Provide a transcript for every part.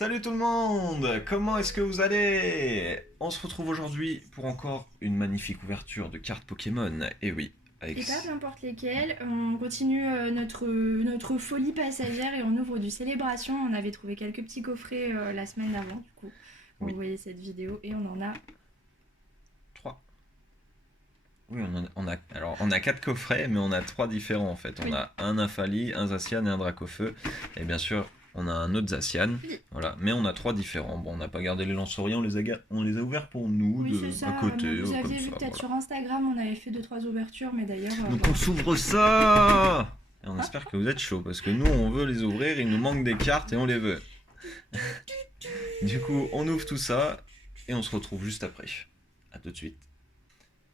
Salut tout le monde, comment est-ce que vous allez? On se retrouve aujourd'hui pour encore une magnifique ouverture de cartes Pokémon. Et oui, avec... Et pas n'importe lesquels. On continue notre folie passagère et on ouvre du célébration. On avait trouvé quelques petits coffrets la semaine d'avant, du coup. Vous Oui, voyez cette vidéo et on en a. 3. Oui, alors, on a 4 coffrets, mais on a 3 différents en fait. On Oui. a un Nymphali, un Zacian et un Dracofeu. Et bien sûr, on a un autre Zacian. Oui. Voilà, mais on a 3 différents. Bon, on n'a pas gardé les Lanceuriens, on les a ouverts pour nous, Oui, c'est à ça. côté, Vous comme aviez vu ça. peut-être Voilà. sur Instagram, on avait fait 2-3 ouvertures, mais d'ailleurs. Donc Voilà. on s'ouvre ça et on espère que vous êtes chaud parce que nous on veut les ouvrir, il nous manque des cartes et on les veut. Du coup on ouvre tout ça et on se retrouve juste après. A tout de suite.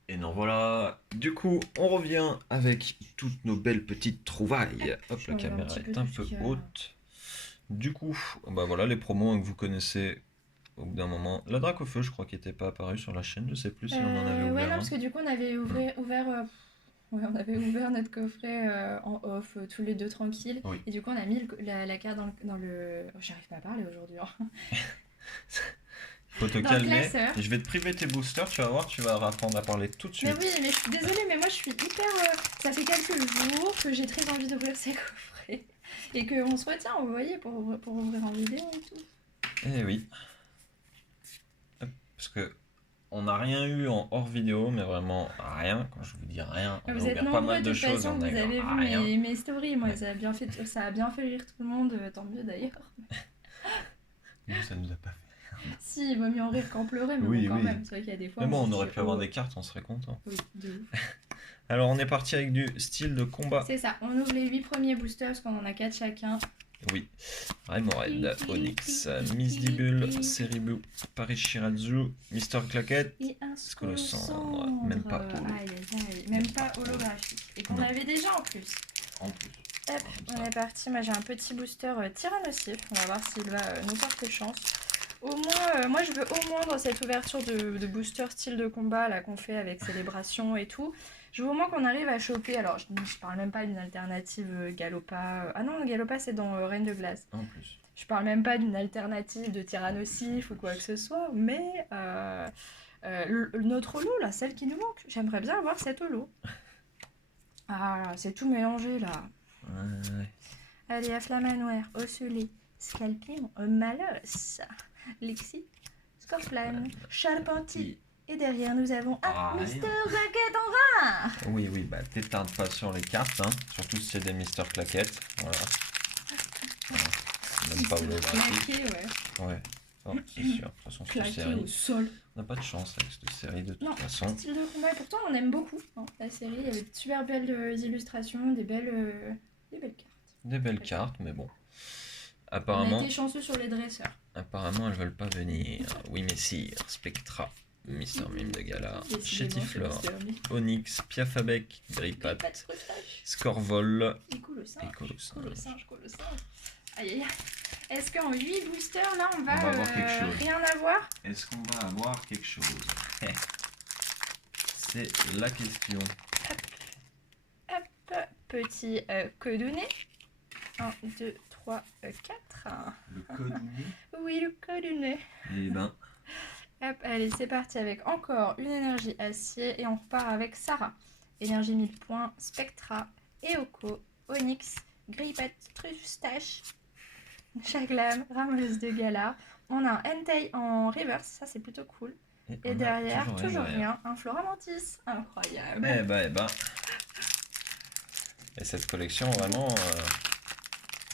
Et non voilà, du coup on revient avec toutes nos belles petites trouvailles. Hop, Je la regarde un caméra petit peu est un tout ce peu qu'il y a. haute. Du coup, bah voilà les promos hein, que vous connaissez au bout d'un moment. La Dracofeu je crois qu'il n'était pas apparu sur la chaîne, je sais plus si on en avait Ouais, ouvert non, un. parce que du coup, on avait ouvert. Ouais, on avait ouvert notre coffret en off, tous les deux tranquilles. Oui. Et du coup, on a mis la carte dans le. Oh, j'arrive pas à parler aujourd'hui. Hein. Faut te Dans le calmer. classeur. Je vais te priver tes boosters, tu vas voir, tu vas apprendre à parler tout de Mais suite. oui, mais je suis désolée, mais moi je suis hyper. Ça fait quelques jours que j'ai très envie d'ouvrir ces coffrets. Et qu'on se retient, vous voyez, pour ouvrir en vidéo et tout. Eh oui. Hop, parce que on n'a rien eu en hors vidéo, mais vraiment rien. Quand je vous dis rien, on a Vous êtes ouvert pas nombreux mal de de toute choses et façon, on a vous eu avez vu rien. mes stories. Moi, Ouais. ça a bien fait rire tout le monde, tant mieux d'ailleurs. Nous, ça nous a pas fait. Si, il vaut mieux en rire qu'en pleurer, mais Oui, bon, quand oui. même. C'est vrai qu'il y a des fois. Mais bon, se on aurait dit, pu avoir oh, des cartes, on serait content. oui, de ouf. Alors, on est parti avec du style de combat. C'est ça, on ouvre les 8 premiers boosters parce qu'on en a 4 chacun. Oui. Raimored, Onyx, Misdibule, Seribu, Parishirazu, Mister Claquette, Et un Scolosandre, même pas holo. Aïe, aïe, aïe. Même pas holographique. Et qu'on Non. avait déjà en plus. En plus. Hop, on est parti. Moi j'ai un petit booster Tyrannosif. On va voir s'il va nous porter chance. Au moins, moi je veux au moins dans cette ouverture de booster style de combat là qu'on fait avec célébration et tout. Je veux au moins qu'on arrive à choper. Alors je parle même pas d'une alternative Galopa. Ah non, Galopa c'est dans Reine de Glace. En plus. Je parle même pas d'une alternative de Tyrannosif ou quoi que ce soit, mais notre holo là, celle qui nous manque. J'aimerais bien avoir cette holo. Ah, c'est tout mélangé là. Ouais. Allez, Afflamanoir, Osselé, Scalpion, Malos, Lixie, Scorpion, Charpentier. Et derrière, nous avons un Mister Claquette en rare. Oui, oui, bah t'étardes pas sur les cartes, hein. Surtout si c'est des Mister Claquettes. Voilà. Même pas holographique. Claqué, ouais. Ouais. Oh, c'est sûr. De toute façon, cette Claqué au série. sol. On n'a pas de chance avec cette série de toute Non, façon. style de combat, et pourtant on aime beaucoup hein, la série. Il y avait de super belles illustrations, des belles cartes. Des belles cartes, mais bon. On a Apparemment, été chanceux sur les dresseurs. elles veulent pas venir. Oui, Messire, Spectra, Mister Mime de Gala, Décidément, Chétiflore, c'est Mr. Mime. Onyx, Piafabec, Pas Grippat, de crustage. Scorvol. Et Colosinge. Et Colosinge. Colosinge. Aïe aïe aïe. Est-ce qu'en 8 boosters là on va avoir quelque chose. rien avoir? Est-ce qu'on va avoir quelque chose? C'est la question. Hop, petit codounet. 1, 2, 3, 4. Le code Oui, le codounet. Eh ben, Hop, allez, c'est parti avec encore une énergie acier et on repart avec Sarah. Énergie 1000 points, Spectra, Eoko, Onyx, Gripette, Trustache, Chaglam, Ramolus de Gala. On a un Entei en reverse, ça c'est plutôt cool. Et on a derrière, toujours derrière. rien, un Floramantis. Incroyable. Eh ben. Et cette collection, vraiment,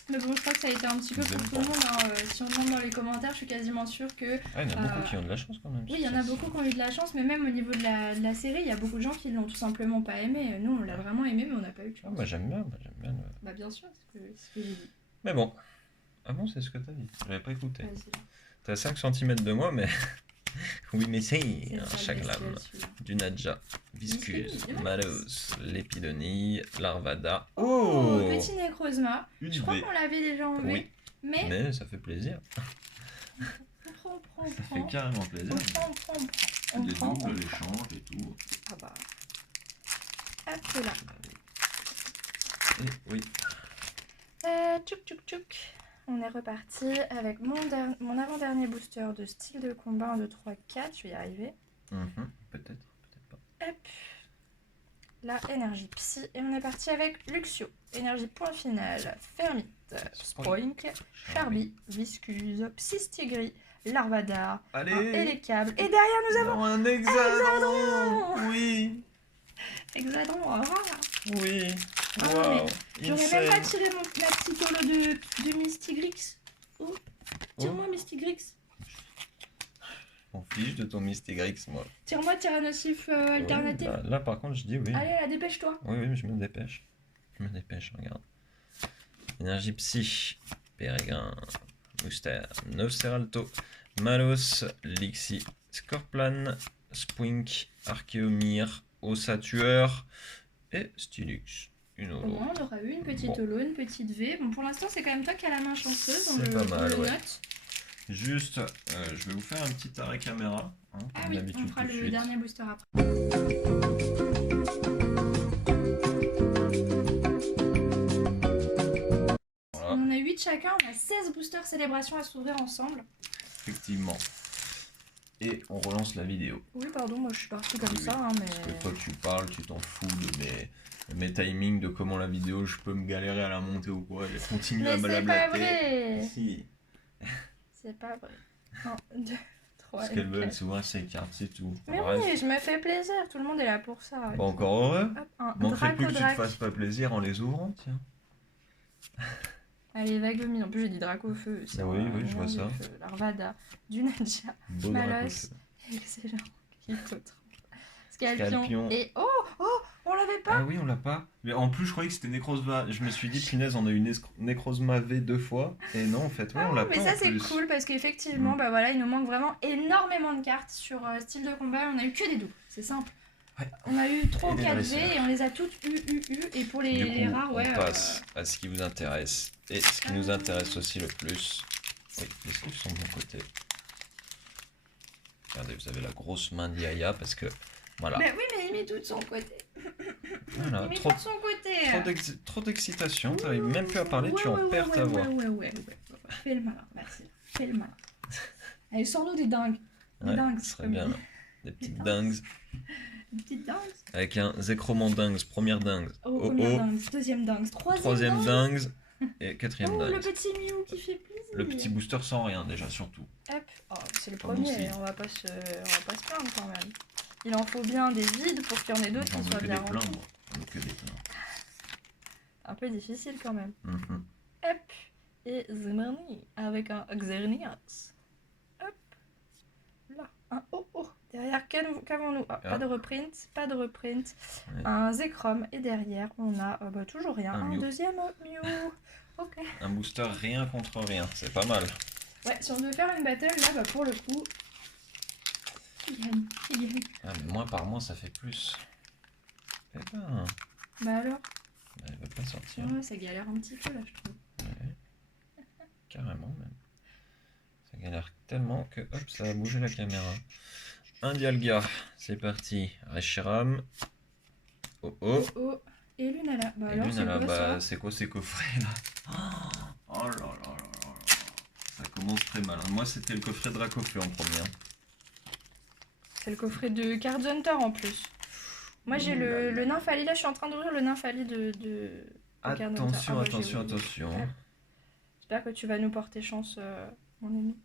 Mais bon, je crois que ça a été un petit peu Vous pour aimez tout le monde. Hein. Si on demande dans les commentaires, je suis quasiment sûre que... il y en a beaucoup qui ont de la chance quand même. Oui, il y en a beaucoup qui ont eu de la chance, mais même au niveau de la série, il y a beaucoup de gens qui l'ont tout simplement pas aimé. Nous, on l'a vraiment aimé, mais on n'a pas eu de Ah, chance. bah j'aime bien. Bah bien sûr, c'est ce que j'ai dit. Mais bon. Ah bon, c'est ce que t'as dit. J'avais pas écouté. Ouais, c'est T'es à 5 cm de moi, mais. Oui, mais c'est un ça, le Chaglam, bestiole, celui-là. du Nadja, Viscuse, Viscuse, Malos, Lépidonie, Larvada. Oh, petit Necrozma. Une Je crois V. qu'on l'avait déjà en V. Oui, Mais mais ça fait plaisir. on prend. Ça fait carrément plaisir. On Des prend. doubles, l'échange et tout. Ah bah. Hop là. Et oui. Tchouk tchouk tchouk. on est reparti avec mon avant-dernier booster de style de combat 1, 2, 3, 4. Je vais y arriver. Peut-être, peut-être pas. Hop. La énergie psy. Et on est parti avec Luxio. Énergie point final. Fermite. Spoink. Charby. Viscuse. Psystigris. Larvadar. Allez. Et les câbles. Et derrière nous avons un Hexadron. Oui. Hexadron. Oh. Oui. Ah, Wow. J'aurais même pas tiré ma petite holo de Mystigrix. Oh. Tire-moi Mystigrix. On fiche de ton Mystigrix, moi. Tire-moi Tyrannosif alternatif. Oui, là, par contre, je dis oui. Allez, là, dépêche-toi. Oui, je me dépêche. Regarde. Énergie psy, Pérégrin, Booster, Noceralto, Malos, Lixie, Scorplan, Spoink, Archeomir, Ossatueur et Stylux. Une Au holo. moins, on aura eu une petite holo, une petite V. Bon, pour l'instant, c'est quand même toi qui as la main chanceuse. C'est pas mal, ouais. Note. Juste, je vais vous faire un petit arrêt caméra. Hein, Ah comme oui, d'habitude, on fera tout de le suite. dernier booster après. Voilà, On en a 8 chacun, on a 16 boosters célébration à s'ouvrir ensemble. effectivement. Et on relance la vidéo. Oui, pardon, moi je suis partie comme Oui, ça, hein, mais... Parce que toi, tu parles, tu t'en fous de mes timings, de comment la vidéo, je peux me galérer à la monter ou quoi. Et continuer à Mais me c'est pas vrai. Si. C'est pas vrai. 1, 2, 3, Parce qu'elles veulent s'ouvrir ses cartes, c'est tout. Mais Bref. oui, je me fais plaisir, tout le monde est là pour ça. Pas encore heureux. Hop, un Manquerait plus que tu te Draco-Drac. fasses pas plaisir en les ouvrant, tiens. Allez, Vagomine, en plus j'ai dit Draco-Feu. Ah oui, je vois ça. Larvada, Dunadia, Beau Malos, Draco-Feu. excellent, Hippotre, Scalpion, Scalpion. et on l'avait pas. Ah oui, on l'a pas. Mais en plus, je croyais que c'était Necrozma. Je me suis dit, punaise, on a eu Necrozma V 2 fois. Et non, en fait, ouais, on l'a Mais pas. ça en c'est plus. cool parce qu'effectivement, bah voilà, il nous manque vraiment énormément de cartes sur style de combat. On a eu que des doubles, c'est simple. Ouais. On a eu 3 Et ou des 4 dresseurs. V et on les a toutes eu. Et pour Du les coup, rares, ouais. on passe à ce qui vous intéresse. Et ce qui nous intéresse aussi le plus. Oui, les livres sont de mon côté. Regardez, vous avez la grosse main d'Yaya parce que. Voilà. Mais oui, mais il met tout de son côté. Voilà. Il met Trop, tout de son côté. trop d'excitation, t'arrives même plus à parler, tu en perds ta voix. Ouais. Fais le malin, merci. Fais le malin. Allez, sors-nous des dingues. Des Ouais, dingues. ce serait bien. Là. Des petites dingues. Des petites dingues. Avec un Zekroman dingues, première dingue. Oh, première dingue, deuxième dingue, Troisième dingue et quatrième Oh, dingue. le petit Mew qui fait plaisir. Le petit booster sans rien déjà, surtout. Hop, oh, c'est le Pardon, premier, si. on va pas se plaindre quand même. Il en faut bien des vides pour qu'il y en ait d'autres J'en qui veux soient que bien des pleins, remplis. moi. J'en veux que des pleins. Un peu difficile quand même. Mhm. Hop, et Zimmerny avec un Xerneas. Hop, là, un Derrière, qu'avons-nous? Ah, pas de reprint, pas de reprint. Ouais. Un Zekrom, et derrière, on a toujours rien. Un Un Mew. deuxième Mew. Ok. Un booster rien contre rien, c'est pas mal. Ouais, si on devait faire une battle, là, bah pour le coup, il gagne. Ah, mais moins par mois, ça fait plus. Eh ben, Bah alors, elle veut pas sortir. ouais, ça galère un petit peu là, je trouve. Ouais. Carrément même. Ça galère tellement que hop, ça a bougé la caméra. Un Dialga, c'est parti. Reshiram. Oh oh. Oh, et Lunala. Bah Et alors, c'est Lunala, quoi bah, ça? c'est quoi ces coffrets là? Oh là là là là là. Ça commence très mal. Hein. Moi, c'était le coffret Dracofeu en premier. Hein. C'est le coffret de Card Hunter en plus. Moi j'ai le Nymphali, là je suis en train d'ouvrir le Nymphali de Card Hunter. Attention, Ah, attention, j'ai oublié. attention. J'espère que tu vas nous porter chance, mon ami.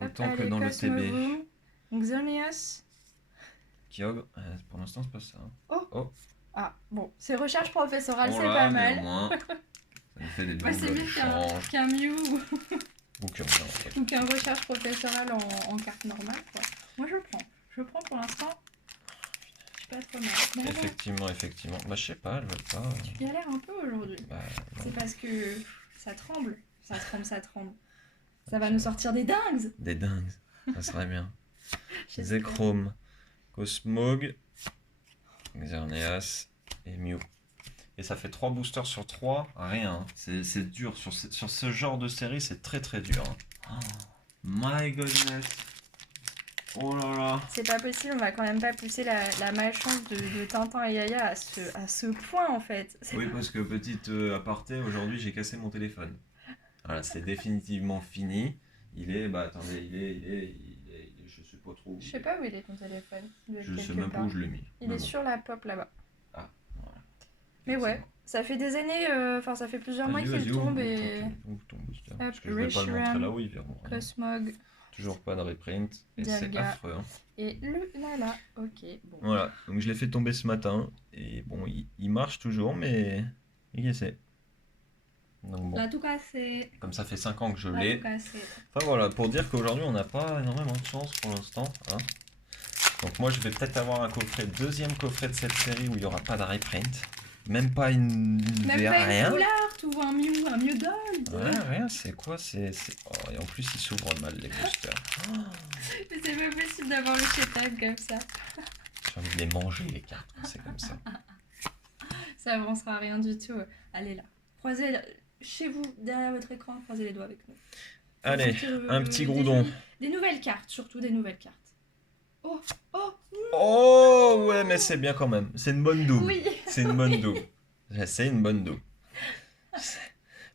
Autant que dans le TB. Xerneas. Kyogre, pour l'instant, c'est pas ça. Hein. Ah, bon, c'est recherche professorale, Oh c'est là, pas mais mal. au moins, ça nous fait des Bah, c'est doubles mieux change. qu'un Mew Ou que rien, en fait. ou qu'un recherche professorale en carte normale, quoi. Moi je prends. Je prends pour l'instant. Je suis pas trop mal. Bah, alors, Effectivement. Bah, je sais pas, elles veulent pas. tu galères un peu aujourd'hui. Bah, non. C'est parce que ça tremble. Ça tremble. Ça va nous sortir des dingues. Des dingues, ça serait bien. J'espère. Zekrom, Cosmog, Xerneas et Mew. Et ça fait 3 boosters sur 3, rien. Hein. C'est dur. Sur ce genre de série, c'est très très dur. Hein. Oh, my goodness. Oh là là. C'est pas possible, on va quand même pas pousser la malchance de Tintin et Yaya à ce point en fait. Oui, parce que petite aparté, aujourd'hui j'ai cassé mon téléphone. Voilà, c'est définitivement fini. Il est, bah attendez, je sais pas trop où Je il sais est. pas où il est ton téléphone. Il doit être Je sais quelque même pas part. où je l'ai mis. Il Mais est bon. sur la pop là-bas. Ah, voilà. Mais ouais, Forcément. ça fait des années, enfin ça fait plusieurs mois Vas-y, qu'il vas-y, tombe et... ouvre ton booster. Hop, Parce que je vais pas le montrer Reshiram, là-haut, ils verront rien. Cosmog Toujours pas de reprint. Et c'est Dialga. affreux. Hein. et Lunala. Ok, bon. Voilà, donc je l'ai fait tomber ce matin. Et bon, il marche toujours, mais il essaie. Donc bon, Là tout cassé. comme ça fait 5 ans que je Là l'ai. tout cassé. Enfin voilà, pour dire qu'aujourd'hui on n'a pas énormément de chance pour l'instant. Hein. Donc moi je vais peut-être avoir un coffret, deuxième coffret de cette série où il n'y aura pas de reprint. Même pas une Même VA, pas rien. une Foulard ou un Mew Gold. Ouais, rien, c'est quoi Oh, et en plus ils s'ouvrent mal les boosters. Mais c'est pas possible d'avoir le chétag comme ça. J'ai envie de les manger les cartes quand c'est comme ça. Ça avancera rien du tout. Allez là. Croisez chez vous, derrière votre écran, croisez les doigts avec nous. Allez, un petit groudon. Des nouvelles cartes, surtout des nouvelles cartes. Oh, oh, Oh ouais, mais c'est bien quand même. C'est une bonne double. oui. C'est une bonne double. C'est une bonne double.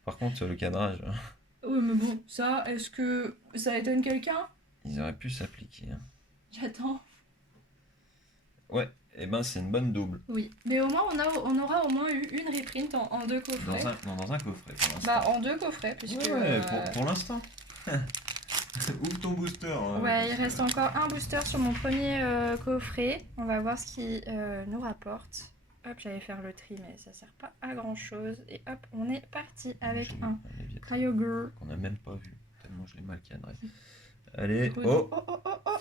Par contre, le cadrage, Oui, mais bon, ça, est-ce que ça étonne quelqu'un? ils auraient pu s'appliquer. Hein. J'attends. Ouais, et ben c'est une bonne double. Oui, mais au moins on aura au moins eu une reprint en deux coffrets. Dans un coffret pour l'instant. Bah en deux coffrets, puisque... Ouais, pour l'instant. Ouvre ton booster. Ouais, il reste encore un booster sur mon premier coffret. On va voir ce qu'il nous rapporte. Hop, j'allais faire le tri, mais ça sert pas à grand chose. Et hop, on est parti avec un Kyogre. Qu'on a même pas vu, tellement je l'ai mal cadré. Allez, Oh, oh, oh, oh, oh.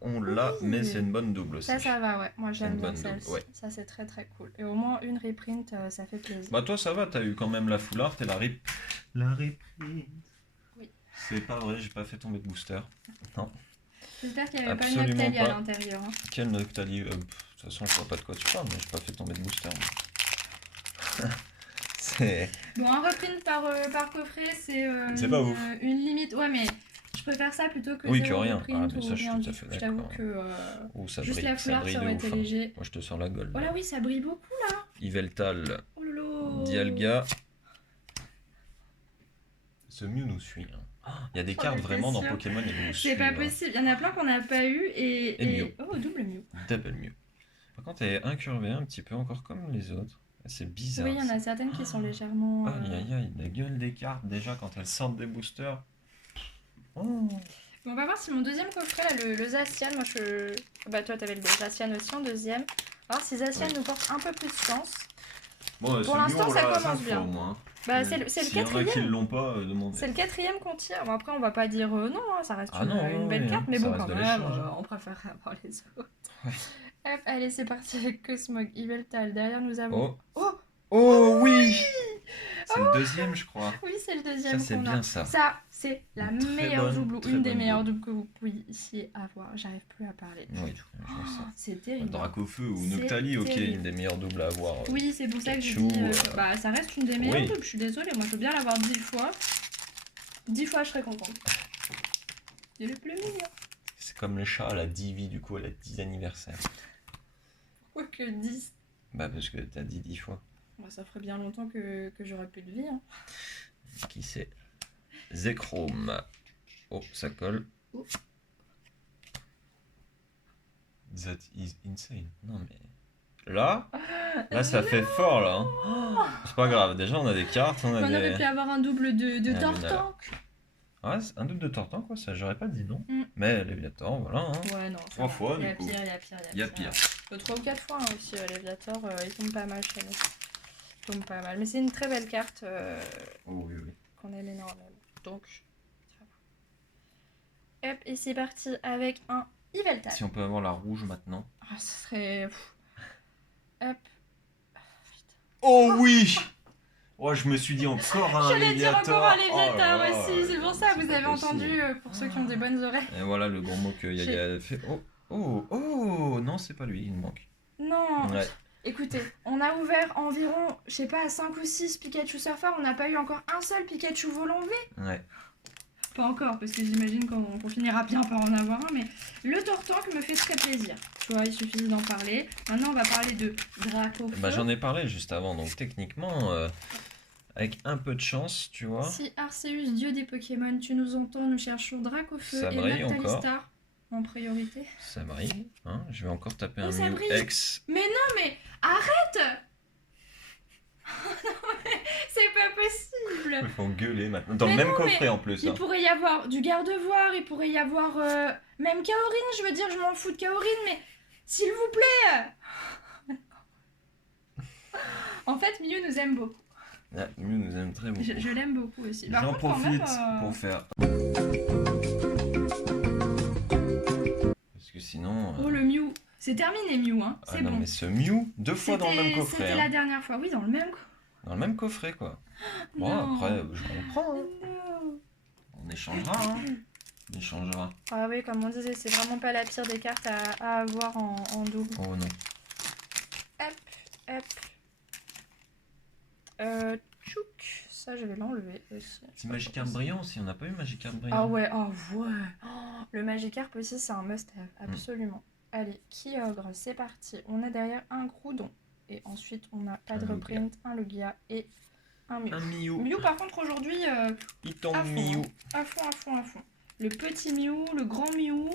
on l'a, mais c'est une bonne double aussi. Ça va, ouais. Moi, j'aime une bien bonne double, celle-ci. ouais. Ça, c'est très très cool. Et au moins une reprint, ça fait plaisir. Bah toi ça va, t'as eu quand même la foulard et la reprint. La reprint. Oui. C'est pas vrai, j'ai pas fait tomber de booster. Non. J'espère qu'il n'y avait pas une Absolument Noctalie à pas. l'intérieur. Hein. Quel Noctalie de toute façon, je vois pas de quoi tu parles, mais j'ai pas fait tomber de booster. C'est... Bon, un reprint par coffret, c'est pas ouf. une limite. Ouais, mais je préfère ça plutôt que Oui, zéro que rien. reprint Ah, mais ça, ou je suis rien tout à du fait tout. Je t'avoue d'accord. que Oh, ça juste brille, la ça foulard, brille ça de aurait ouf. été Hein. léger. Moi, je te sors la gold. Oh là oui, ça brille beaucoup là. Yveltal, Oh lolo. Dialga. Ce Mew nous suit. Hein. Il y a des J'en cartes étais vraiment dans sûre. Pokémon, ils nous suivent. C'est pas possible. Il y en a plein qu'on n'a pas eu Et Mew. Oh, double Mew. Double Mew. Par contre, elle est incurvée un petit peu, encore comme les autres. C'est bizarre. Oui, il y en a ça. certaines qui sont légèrement. Aïe aïe aïe, la gueule des cartes déjà quand elles sortent des boosters. Oh. On va voir si mon deuxième coffret, là, le Zacian, moi je. Bah, toi t'avais le Zacian aussi en deuxième. On va voir si Zacian nous porte un peu plus de chance. Bon, Pour l'instant, ça commence bien. Au moins. Bah, c'est le S'il y en a qui ne quatrième. l'ont pas demandé. C'est le quatrième qu'on tire. Bon, après, on va pas dire non, hein, ça reste Ah non, une belle oui, carte, hein, mais ça bon, reste quand de même, l'échange. on préfère avoir les autres. Ouais. Hop, allez, c'est parti avec Cosmog, Yveltal. Derrière, nous avons. Oh. Oh oui. C'est le deuxième, je crois. Oui, c'est le deuxième Ça, c'est qu'on bien a. ça. Ça, c'est la Une très meilleure bonne, double ou très une des bonne meilleures double. doubles que vous puissiez avoir. J'arrive plus à parler. Oui, je vois ça. C'est terrible. Dracofeu ou C'est Noctali, ok, terrible. une des meilleures doubles à avoir. Oui, c'est pour ça que je Pikachu, dis. Bah, ça reste une des meilleures oui. doubles. Je suis désolée, moi je veux bien l'avoir 10 fois. 10 fois, je serais contente. C'est le plus mignon. C'est comme le chat à la 10 vies, du coup, à la 10 anniversaire. Quoi que 10. Bah, parce que t'as dit 10 fois. Bah, ça ferait bien longtemps que j'aurais plus de vie. Hein. Qui c'est? Zekrom. Oh, ça colle. Oh. That is insane. Non mais... Là, ça fait fort là. Hein. C'est pas grave, déjà on a des cartes, on a On des... aurait pu avoir un double de Ah, Tortank. Ouais, c'est un double de Tortan quoi, ça j'aurais pas dit non. Mm. Mais Léviator, voilà. Hein. Ouais, non. ça 3 va. fois, Il y a du coup. pire, il y a pire. Il y a pire. 3 ou 4 fois hein, aussi, Léviator, il tombe pas mal chez nous. Il tombe pas mal. Mais c'est une très belle carte Oh oui, oui. qu'on aime énormément. Donc, ça va. Hop, et c'est parti avec un Yveltal. Si on peut avoir la rouge maintenant. Ah, ça serait... Hop. Oh oui. Oh, je me suis dit encore un J'allais dire Léviator. encore un Oh là Léviator là, aussi, c'est pour ça, c'est vous pas avez possible. entendu, pour ceux qui ont des bonnes oreilles. Et voilà le gros mot que Yaya a fait. Oh, non, c'est pas lui, il me manque. Non, Ouais. écoutez, on a ouvert environ, je sais pas, 5 ou 6 Pikachu Surfer, on n'a pas eu encore un seul Pikachu volant V. Ouais. Pas encore, parce que j'imagine qu'on finira bien par en avoir un, mais le Tortank me fait très plaisir. Tu vois, il suffit d'en parler. Maintenant, on va parler de Dracofeu. Bah, j'en ai parlé juste avant, donc techniquement, avec un peu de chance, tu vois. Si Arceus, dieu des Pokémon, tu nous entends, nous cherchons Dracofeu Ça et brille encore. Noctalistar en priorité. Ça brille, hein. Je vais encore taper Oh, un ça Mew brille. X. Mais non, mais arrête. Non, mais c'est pas possible. Il faut gueuler maintenant. Dans Mais le même non, coffret mais en plus. Il Hein. pourrait y avoir du gardevoir, il pourrait y avoir même Kaorin, je veux dire, je m'en fous de Kaorin, mais s'il vous plaît. En fait, Mew nous aime beaucoup. Ah, Mew nous aime très beaucoup. Je l'aime beaucoup aussi. Par J'en contre, quand profite même, pour faire. Parce que sinon. Oh, le Mew. C'est terminé, Mew, hein. Ah C'est non, bon. mais ce Mew, 2 fois dans le même coffret. C'était Hein. la dernière fois, oui, dans le même. Dans le même coffret, quoi. Bon, Non. après, je comprends. Hein. Non. On échangera. Hein. On échangera. Ah oui, comme on disait, c'est vraiment pas la pire des cartes à avoir en double. Oh non. Hop. Tchouk. Ça, je vais l'enlever aussi. C'est Magikarp brillant aussi. On n'a pas eu Magikarp brillant. Ah ouais, oh ouais. Oh, le Magikarp aussi, c'est un must-have, absolument. Allez, Kyogre, c'est parti. On a derrière un Groudon. Et ensuite, on a pas de Un reprint, un Lugia et un Mew. Un Mew. Mew, par contre, aujourd'hui, Il tombe à fond, Mew. à fond. Le petit Mew, le grand Mew.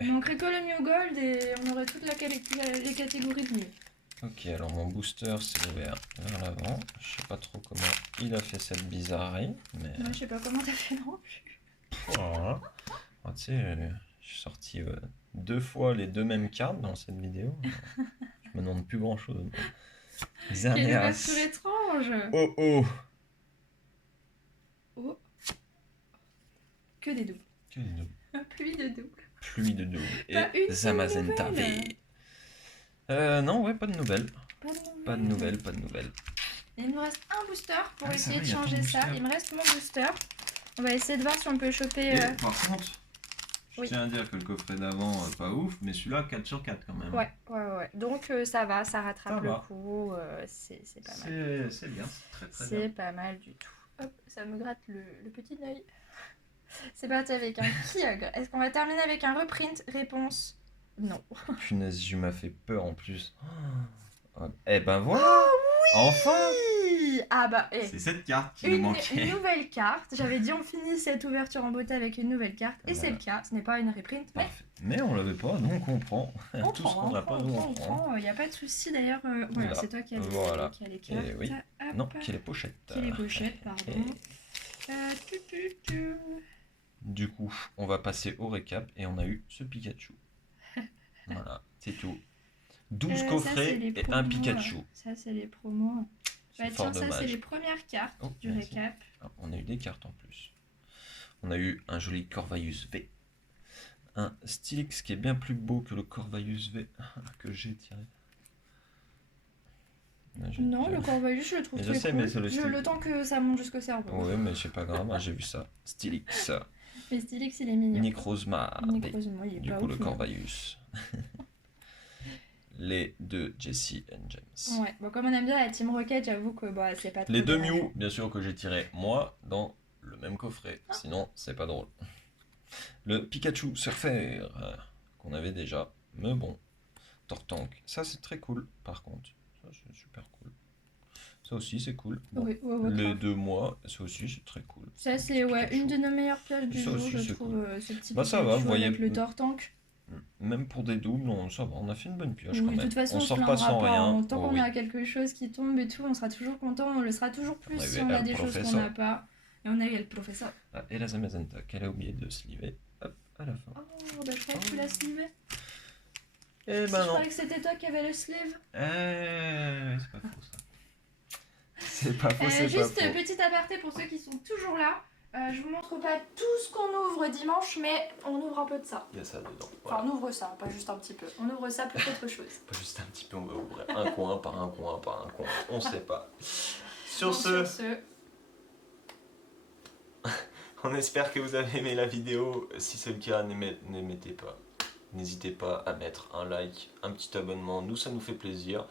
Il manquerait que le Mew Gold et on aurait toutes les catégories de Mew. Ok, alors mon booster s'est ouvert vers l'avant. Je sais pas trop comment il a fait cette bizarrerie, mais. Moi, je sais pas comment t'as fait non plus. Voilà. Ah, tu sais, j'ai sorti 2 fois les 2 mêmes cartes dans cette vidéo. Je me demande plus grand chose. Quelle Xerneas. ouverture étrange. Oh oh. Oh. Que des doubles. Que des doubles. Pluie de doubles. Pluie de doubles. Et Pas une Zamazenta seule nouvelle. V. Non, ouais, pas de nouvelles. Pas de nouvelles. Pas de nouvelles. Il nous reste un booster pour Ah, ça essayer va, de il y a ton changer ça. booster. Il me reste mon booster. On va essayer de voir si on peut choper. Et par contre, je oui. tiens à dire que le coffret d'avant, pas ouf, mais celui-là, 4 sur 4 quand même. Ouais. Donc ça va, ça rattrape Ça le va. coup. C'est pas mal. C'est bien, c'est très très C'est bien. pas mal du tout. Hop, ça me gratte le petit œil. C'est parti avec un Kyogre. Est-ce qu'on va terminer avec un reprint? Réponse non. Punaise, je m'a fait peur en plus. Oh, eh ben voilà. Enfin. Ah bah, C'est cette carte qui nous une manquait. nouvelle carte. J'avais dit on finit cette ouverture en beauté avec une nouvelle carte. Et c'est le cas. Ce n'est pas une reprint, mais Parfait. Mais on l'avait pas, donc on prend. on Tout ce qu'on n'a pas, nous on prend. Il n'y a pas de souci d'ailleurs. Voilà, Voilà. c'est toi qui as, Voilà. qui as les cartes. Et oui. Hop. Non, qui est les pochettes. Qui est les pochettes, pardon. Et du coup, on va passer au récap et on a eu ce Pikachu. Voilà, c'est tout. 12 ça, coffrets c'est les et promos, un Pikachu. Ça, c'est les promos. C'est Bah fort tiens, ça, c'est dommage. les premières cartes Oh, du merci. récap. Ah, on a eu des cartes en plus. On a eu un joli Corvalius V. Un Stylix qui est bien plus beau que le Corvalius V que j'ai tiré. Non, le Corvallis, je le trouve Mais je très sais, cool. mais c'est le style. Le temps que ça monte jusqu'au cerveau. Oui, mais c'est pas grave, hein, j'ai vu ça. Stylix. Mais Stylix, il est mignon. Necrozma. Necrozma, il est Du pas coup, ouf, le mais- Corvalius. Les deux Jesse et James. Ouais, bon, comme on aime bien la Team Rocket, j'avoue que bah, c'est pas trop. Les deux dérangeant. Mew, bien sûr, que j'ai tiré moi dans le même coffret. Sinon, c'est pas drôle. Le Pikachu Surfer qu'on avait déjà. Mais bon. Tortank. Ça, c'est très cool, par contre. Ça, c'est super cool. Ça aussi, c'est cool. Bon. Oui, Les grave. 2 mois, ça aussi, c'est très cool. Ça, c'est ouais, Pikachu. une de nos meilleures pioches du Ça jour, aussi, je c'est trouve, cool. ce petit Bah, ça va, Pikachu vous voyez- avec le Tortank. Même pour des doubles, ça va, on a fait une bonne pioche Oui, quand de même. toute façon, On on se sort pas plaindra sans pas, rien. hein. Tant Oh qu'on oui. a quelque chose qui tombe et tout, on sera toujours content, on le sera toujours plus Ouais, si mais, on a le des choses qu'on professeur. n'a pas. Et on a eu le professeur. Ah, et la Zamazenta, qu'elle a oublié de sliver. Hop, à la fin. Oh, bah je croyais que tu l'as slivé. Eh Si, ben je non. croyais que c'était toi qui avais le sleeve. C'est pas faux ça. C'est pas faux, c'est pas Juste faux. petit aparté pour ceux qui sont toujours là. Je vous montre pas tout ce qu'on ouvre dimanche, mais on ouvre un peu de ça. Il y a ça dedans. Enfin, Voilà. on ouvre ça, pas juste un petit peu. On ouvre ça pour autre chose. Pas juste un petit peu, on va ouvrir un coin par un coin par un coin. On sait pas. Sur Donc, ce, on espère que vous avez aimé la vidéo. Si c'est le cas, n'hésitez pas. N'hésitez pas à mettre un like, un petit abonnement. Nous, ça nous fait plaisir.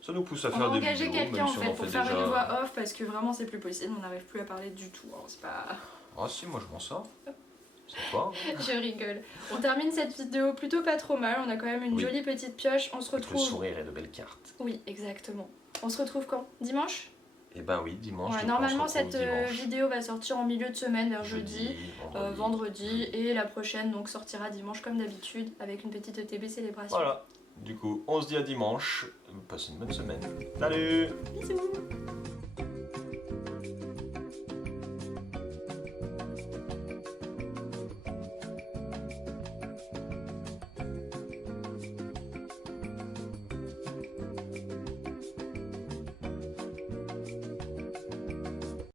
Ça nous pousse à on faire va des engager vidéos, quelqu'un même en si on fait en pour fait faire déjà. une voix off parce que vraiment c'est plus possible, on n'arrive plus à parler du tout. Alors, c'est pas. Ah si, moi je m'en sors. C'est pas. Je rigole. On termine cette vidéo plutôt pas trop mal. On a quand même une Oui. jolie petite pioche. On se Avec le retrouve. sourire et de belles cartes. Oui, exactement. On se retrouve quand? Dimanche? Et bah oui, dimanche. Ouais, donc normalement on se retrouve cette dimanche. vidéo va sortir en milieu de semaine, vers jeudi, vendredi. vendredi, et la prochaine donc sortira dimanche comme d'habitude avec une petite ETB célébration. Voilà. Du coup, on se dit à dimanche. Passez une bonne semaine. Salut! Bisous!